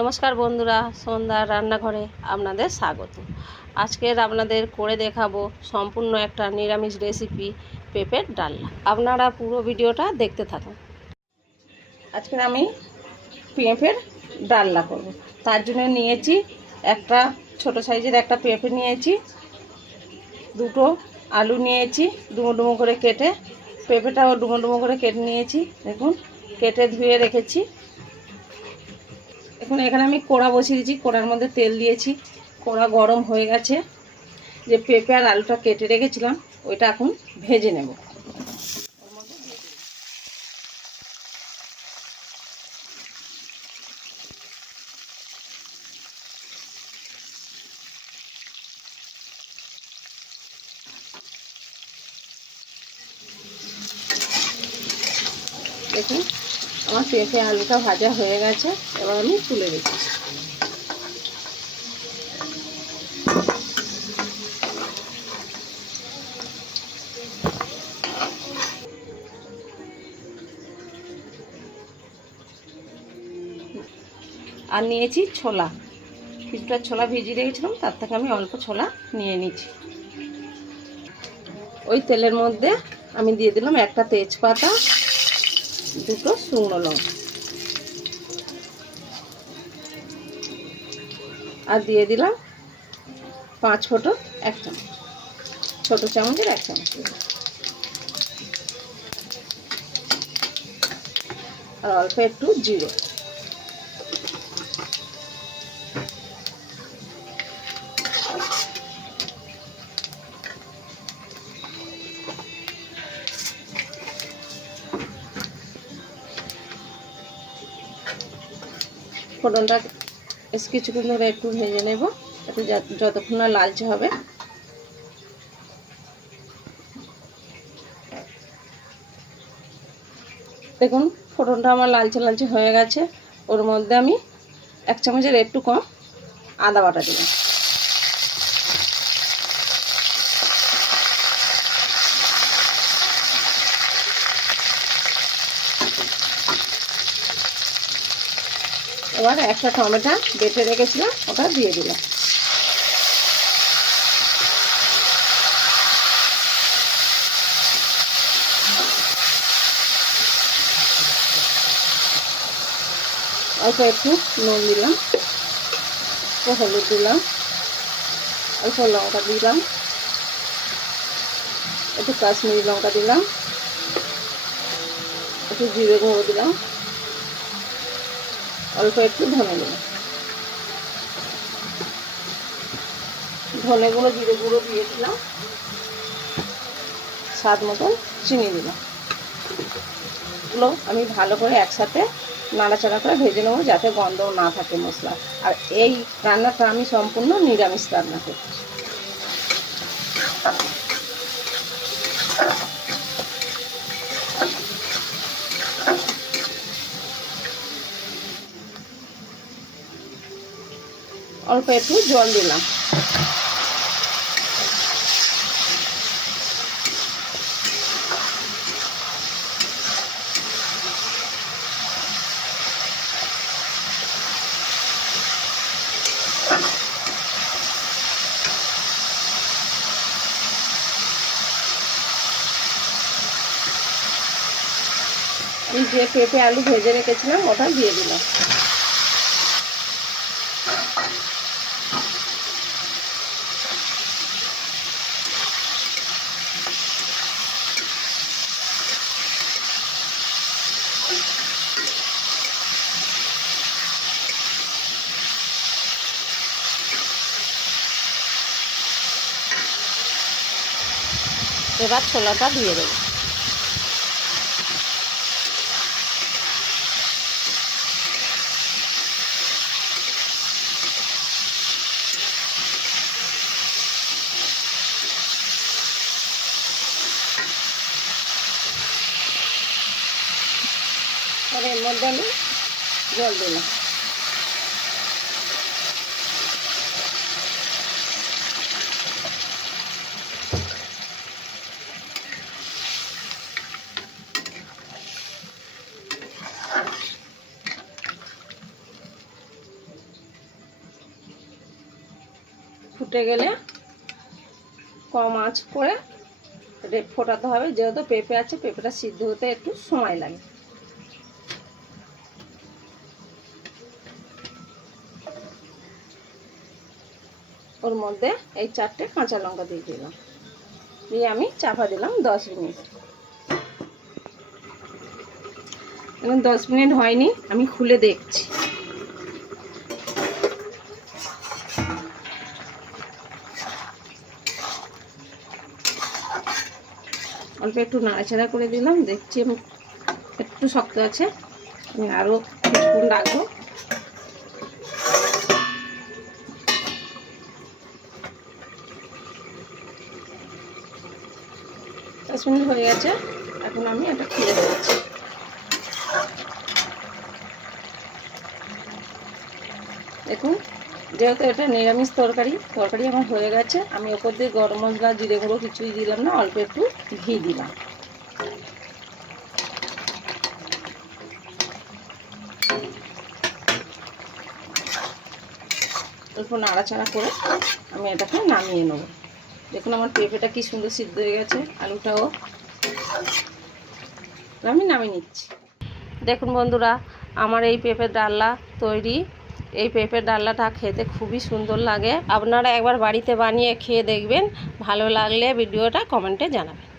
নমস্কার বন্ধুরা, সন্ধ্যার রান্নাঘরে আপনাদের স্বাগত। আজকের আপনাদের করে দেখাবো সম্পূর্ণ একটা নিরামিষ রেসিপি, পেঁপের ডালনা। আপনারা পুরো ভিডিওটা দেখতে থাকুন। আজকে আমি পেঁপের ডালনা করব। তার জন্য নিয়েছি একটা ছোট সাইজের একটা পেঁপে নিয়েছি, দুটো আলু নিয়েছি ডুমো ডুমো করে কেটে, পেঁপেটাও ডুমো ডুমো করে কেটে নিয়েছি। দেখুন, কেটে ধুয়ে রেখেছি। এখন এখানে আমি কড়া বসিয়ে দিয়েছি, কড়ার মধ্যে তেল দিয়েছি, কড়া গরম হয়ে গেছে। যে পেঁপে আর আলুটা কেটে রেখেছিলাম ওইটা এখন ভেজে নেব। দেখুন, আমার পেঁপে আলুটা ভাজা হয়ে গেছে, এবার আমি তুলে রেখেছি। আর নিয়েছি ছোলা, কিছুটা ছোলা ভিজিয়ে রেখেছিলাম, তার থেকে আমি অল্প ছোলা নিয়ে নিচ্ছি। ওই তেলের মধ্যে আমি দিয়ে দিলাম একটা তেজপাতা, দুটো শুকনো লঙ্কা, আর দিয়ে দিলাম 5 ফোঁটন, 1 চামচ, ছোট চামচের 1 চামচ, আর অল্প একটু জিরে। ফোড়নটা কিছুক্ষণ ধরে একটু ভেজে নেব, একটু যতক্ষণ না লালচে হবে। দেখুন, ফোড়নটা আমার লালচে লালচে হয়ে গেছে। ওর মধ্যে আমি 1 চামচের একটু কম আদা বাটা দিলাম। এবার একটা টমেটো বেটে রেখেছিলাম, ওটা দিয়ে দিলাম। অল্প একটু নুন দিলাম, একটু হলুদ দিলাম, অল্প লঙ্কা দিলাম, একটু কাশ্মীরি লঙ্কা দিলাম, একটু জিরে গুঁড়ো দিলাম, অল্প একটু ধনে দিলাম। ধনে গুঁড়ো জিরে গুঁড়ো দিয়ে দিলাম, স্বাদ মতন চিনি দিলাম। এগুলো আমি ভালো করে একসাথে নাড়াচাড়া করে ভেজে নেবো, যাতে গন্ধ না থাকে মশলা। আর এই রান্নাটা আমি সম্পূর্ণ নিরামিষ রান্না করছি। অল্প একটু জল দিলাম। আমি যে পেঁপে আলু ভেজে রেখেছিলাম ওটা দিয়ে দিলাম। এবার ছোলাটা দিয়ে দেবো। আর এর মধ্যে আমি জল দিলাম। ফুটে গেলে কম আঁচ করে ফোটাতে হবে, যেহেতু পেঁপে আছে, পেঁপেটা সিদ্ধ হতে একটু সময় লাগে। ওর মধ্যে এই 4টে কাঁচা লঙ্কা দিয়ে দিলাম, দিয়ে আমি চাপা দিলাম 10 মিনিট। এখন 10 মিনিট হয়নি, আমি খুলে দেখছি। অল্প একটু নাড়াচাড়া করে দিলাম, দেখছি একটু শক্ত আছে, আমি আরও কিছুক্ষণ রাখবো। 10 মিনিট হয়ে গেছে, এখন আমি এটা খুলে দিচ্ছি। দেখুন, যেহেতু এটা নিরামিষ তরকারি আমার হয়ে গেছে। আমি ওপর দিয়ে গরম মশলা, জিরে গুঁড়ো কিছুই দিলাম না, অল্প একটু ঘি দিলাম। অল্প নাড়াচাড়া করে আমি এটাকে নামিয়ে নেব। দেখুন আমার পেঁপেটা কি সুন্দর সিদ্ধ হয়ে গেছে, আলুটাও আমি নামিয়ে নিচ্ছি। দেখুন বন্ধুরা, আমার এই পেঁপের ডালনা তৈরি। এই পেঁপের ডালনাটা খেতে খুবই সুন্দর লাগে। আপনারা একবার বাড়িতে বানিয়ে খেয়ে দেখবেন, ভালো লাগলে ভিডিওটা কমেন্টে জানাবেন।